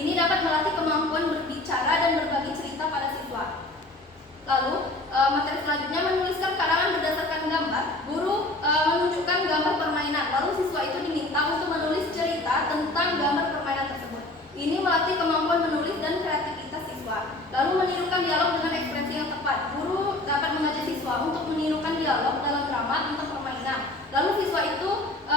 Ini dapat melatih kemampuan berbicara dan berbagi cerita pada siswa. Lalu, materi selanjutnya menuliskan karangan berdasarkan gambar. Guru menunjukkan gambar permainan, lalu siswa itu diminta untuk menulis cerita tentang gambar permainan tersebut. Ini melatih kemampuan menulis dan kreativitas siswa. Lalu menirukan dialog dengan ekspresi yang tepat. Guru dapat mengajak siswa untuk menirukan dialog dalam drama tentang permainan. Lalu siswa itu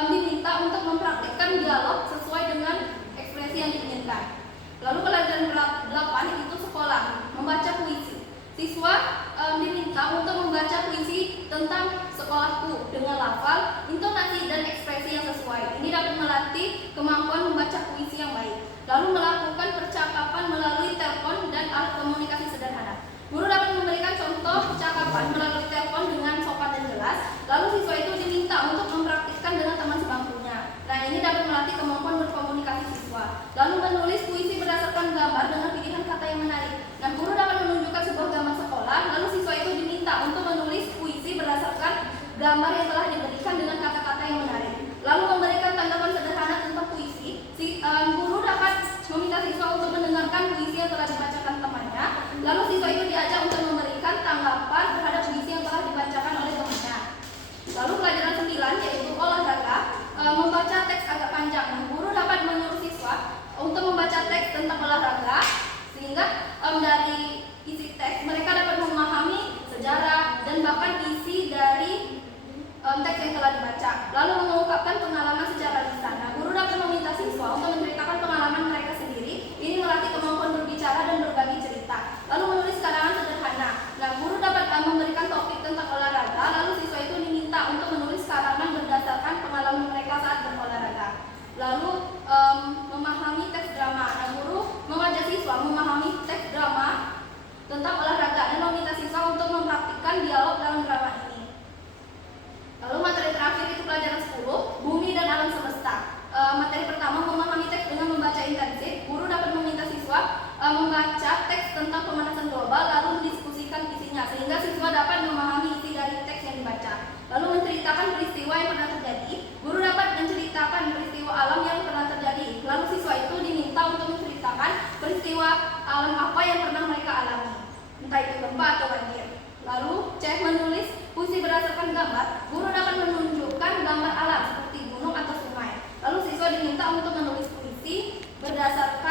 diminta untuk mempraktikkan dialog sesuai dengan ekspresi yang diinginkan. Lalu pelajaran 8 itu sekolah, membaca puisi. Siswa diminta untuk membaca puisi tentang sekolahku dengan lafal, intonasi, dan ekspresi yang sesuai. Ini dapat melatih kemampuan membaca puisi yang baik. Lalu melakukan percakapan melalui telepon dan alat komunikasi sederhana. Guru dapat memberikan contoh percakapan melalui telepon dengan sopan dan jelas. Lalu siswa itu diminta untuk mempraktikkan dengan teman sebangkunya. Nah, ini dapat melatih kemampuan berkomunikasi siswa. Lalu menulis puisi berdasarkan gambar dengan pilihan kata yang menarik. Nah, guru dapat menunjukkan sebuah gambar sekolah, lalu siswa itu diminta untuk menulis puisi berdasarkan gambar yang telah diberikan dengan kata-kata yang menarik. Lalu memberikan tanggapan sederhana tentang puisi. Guru dapat meminta siswa untuk mendengarkan puisi yang telah dibacakan temannya. Lalu siswa itu diajak untuk memberikan tanggapan terhadap puisi yang telah dibacakan oleh temannya. Lalu pelajaran 9 yaitu olahraga, membaca teks agak panjang. Guru dapat menyuruh siswa untuk membaca teks tentang olahraga sehingga dari isi teks mereka dapat memahami sejarah dan bahkan isi dari teks yang telah dibaca. Lalu mengungkapkan pengalaman secara lisan. Nah, guru dapat meminta siswa untuk menceritakan pengalaman mereka sendiri. Ini melatih kemampuan berbicara dan berbagi cerita. Lalu menulis karangan sederhana. Nah, guru dapat memberikan topik tentang olahraga. Lalu siswa itu diminta untuk menulis karangan berdasarkan pengalaman mereka saat berolahraga. Lalu memahami teks drama. Nah, guru mengajak siswa memahami teks drama tentang olahraga dan meminta siswa untuk mempraktikkan dialog dalam drama ini. Lalu materi terakhir itu pelajaran 10, bumi dan alam semesta. Materi pertama memahami teks dengan membaca intensif. Guru dapat meminta siswa membaca teks tentang pemanasan global lalu mendiskusikan isinya sehingga siswa dapat memahami isi dari teks yang dibaca. Lalu menceritakan peristiwa yang pernah terjadi. Guru dapat menceritakan peristiwa alam yang pernah terjadi. Lalu siswa itu diminta untuk menceritakan peristiwa alam apa yang pernah mereka alami, entah itu gempa atau banjir. Lalu cek menulis puisi berdasarkan gambar. Guru dapat menunjukkan gambar alam seperti gunung atau sungai. Lalu siswa diminta untuk menulis puisi berdasarkan